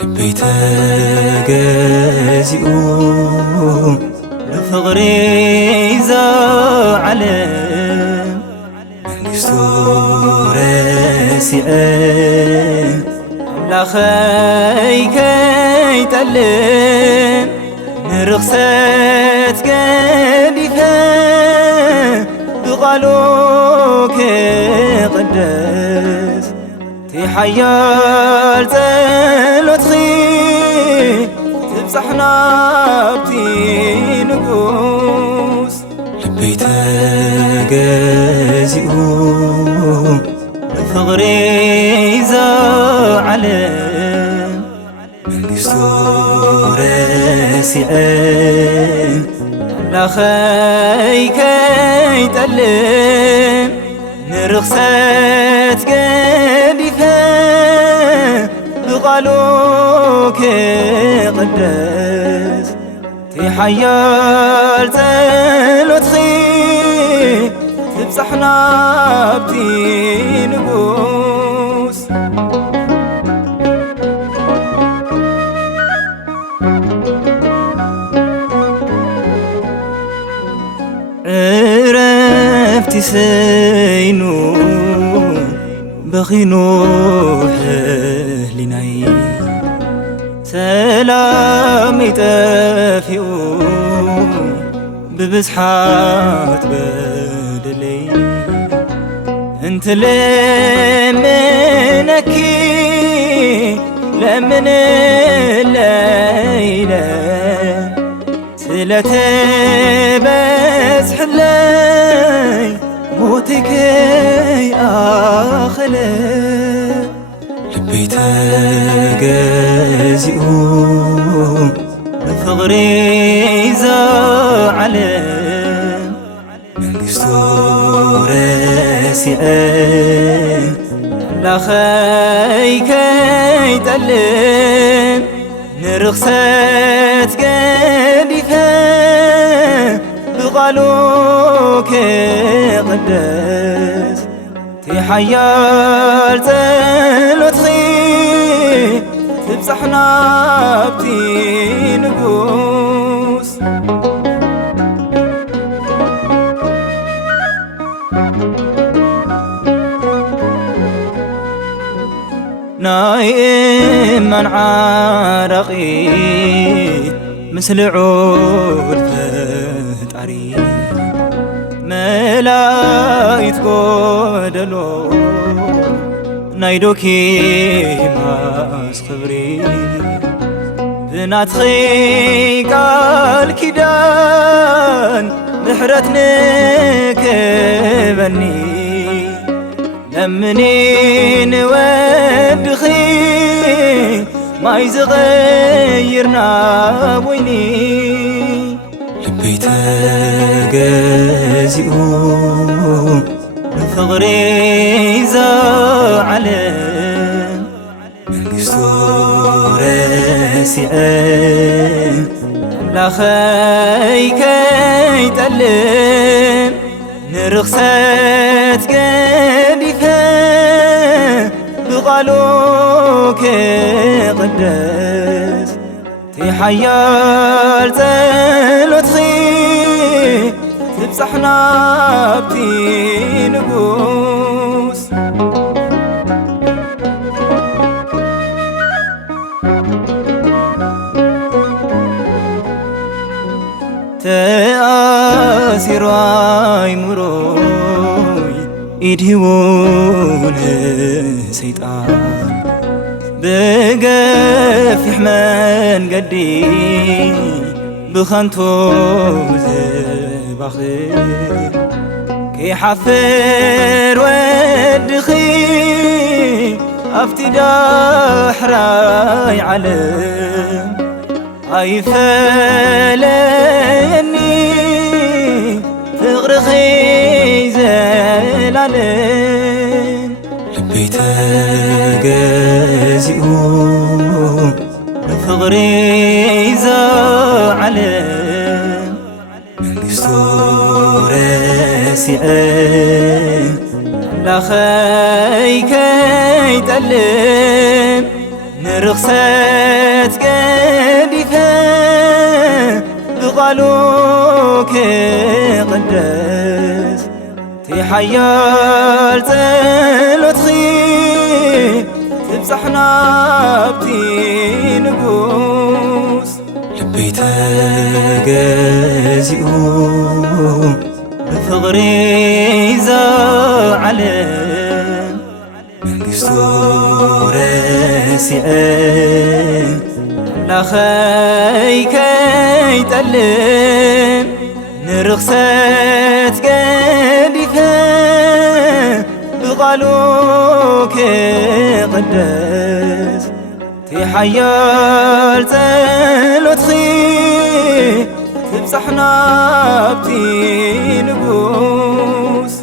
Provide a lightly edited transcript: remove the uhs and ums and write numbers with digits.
لبي تجازئ لفقري زعلان منقستو راسئان أملاخي كيتألم نرخصت قليفة بقالوك قداس تحيال تلوتخي تبصحنا بتي نقوس لبي تجازئ لفقري زعلان منقستو راسئان أملاخي كيتألم نرخصت قليفة بقالوك قداس تحيال تلوتخي تبصحنا بتي نقوس عرفتي سينو بخينو حليناي سلامي تافيو ببزحات بدلي انت لمنكي لمن الليلة سلتبس حلي موتك آخلة لبي تجازئ لفقري زعلان منقستو راسئان أملاخي كيتألم نرخصت قليفة بقالوك قداس تحيال تلوتخي تبصحنا بتي نقوس نايم من عرقي مثل عود فتعري ملايت قدلو نايدوكي ماس خبري بناتخي قال كيدان بحرتنك بني لمنين ودخي ما يزغيرنا ويني لبي تجازئ لفقري زعلان منقستو راسئان أملاخي كيتألم نرخصت قليفة بقالوك قداس تحيال تلوتخي تبصحنا بتي نقوس تأثير عمروي إدهون سيطان بقفح من قدي بخانتو زباخر كي حفر ودخي أفتي دحراي عالم أيفلني فقرخي زلالم لبي تجازئو فقري زعلم منقستو راسعين لا خي كي تألم نرخصت قديفة بقالو كقدس تحيال تلوتخي تبصحنا بتي نقوس لبي تجازئو بفقري زعلم منقستو راسعين لا خي كي تألم نرخصت قديفة بقالو كقدس تحيال تلوتخي تبصحنا بتي نقوس